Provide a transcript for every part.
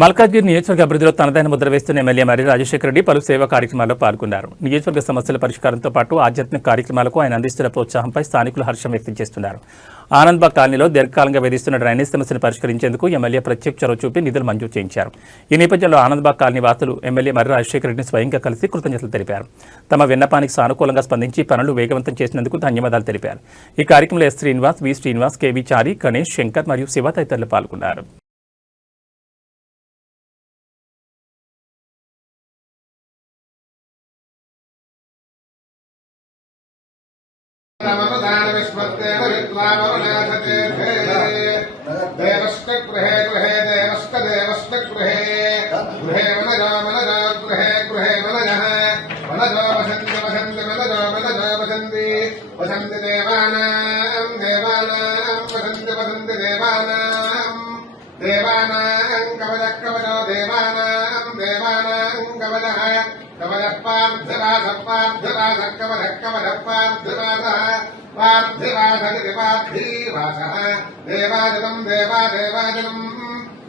మల్కాజ్గిరి నియోజకవర్గ అభివృద్ధిలో తనదైన ముద్ర వేస్తున్న ఎమ్మెల్యే మర్రి రాజశేఖర రెడ్డి పలు సేవా కార్యక్రమాల్లో పాల్గొన్నారు. నియోజకవర్గ సమస్యల పరిష్కారంతో పాటు ఆధ్యాత్మిక కార్యక్రమాలకు ఆయన అందిస్తున్న ప్రోత్సాహంపై స్థానికులు హర్షం వ్యక్తం చేస్తున్నారు. ఆనంద్బాగ్ కాలనీలో దీర్ఘకాలంగా వేధిస్తున్న డ్రైనేజ్ సమస్యను పరిష్కరించేందుకు ఎమ్మెల్యే ప్రత్యేక చొరవ చూపి నిధులు మంజూరు చేయించారు. ఈ నేపథ్యంలో ఆనంద్బాగ్ కాలనీ వాసులు ఎమ్మెల్యే మర్రి రాజశేఖర రెడ్డిని స్వయంగా కలిసి కృతజ్ఞతలు తెలిపారు. తమ విన్నపానికి సానుకూలంగా స్పందించి పనులు వేగవంతం చేసినందుకు ధన్యవాదాలు తెలిపారు. ఈ కార్యక్రమంలో ఎస్ శ్రీనివాస్, వి శ్రీనివాస్, కేవీ చారి, గణేష్, శంకర్ మరియు శివ తదితరులు పాల్గొన్నారు.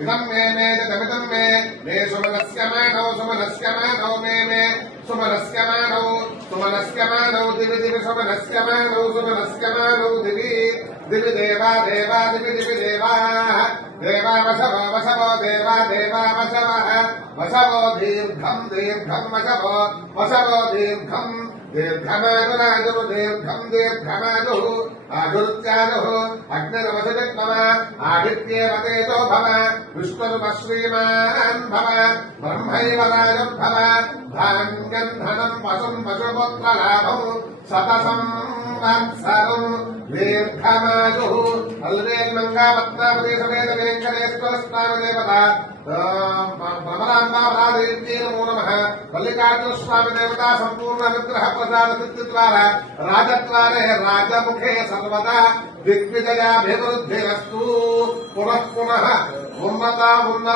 इदं मे तमिदं मे सुमनस्य मानौ मे सुमनस्य मानौ दिवि दिवि सुमनस्य मानौ दिवि दिवि देवा दिवि देवाः देवा वसवो देवा वसवो दीर्घं वसवो दीर्घं दीर्घमाजुः आजुत्याजुः अग्निर्वसजत्मव आदित्येवतेजो भव विष्णुर्वश्रीमान् भव ब्रह्मैवराजुर्भव धान्यं धनं पशुं पशुपुत्रलाभं सतसं वत्सरं दीर्घमाजुः अल्वेन्मङ्गापत्नापति समेत वेङ्कटेश्वरस्वामिदेवता भ्रमराम्बादेव्यै नमो नमः मल्लिकार्जुनस्वामिदेवता सम्पूर्ण अनुग्रह प्रसाद सिद्धिद्वारा राजद्वारे राजमुखे सर्वदा दिग्विजयाभिवृद्धिरस्तु पुनः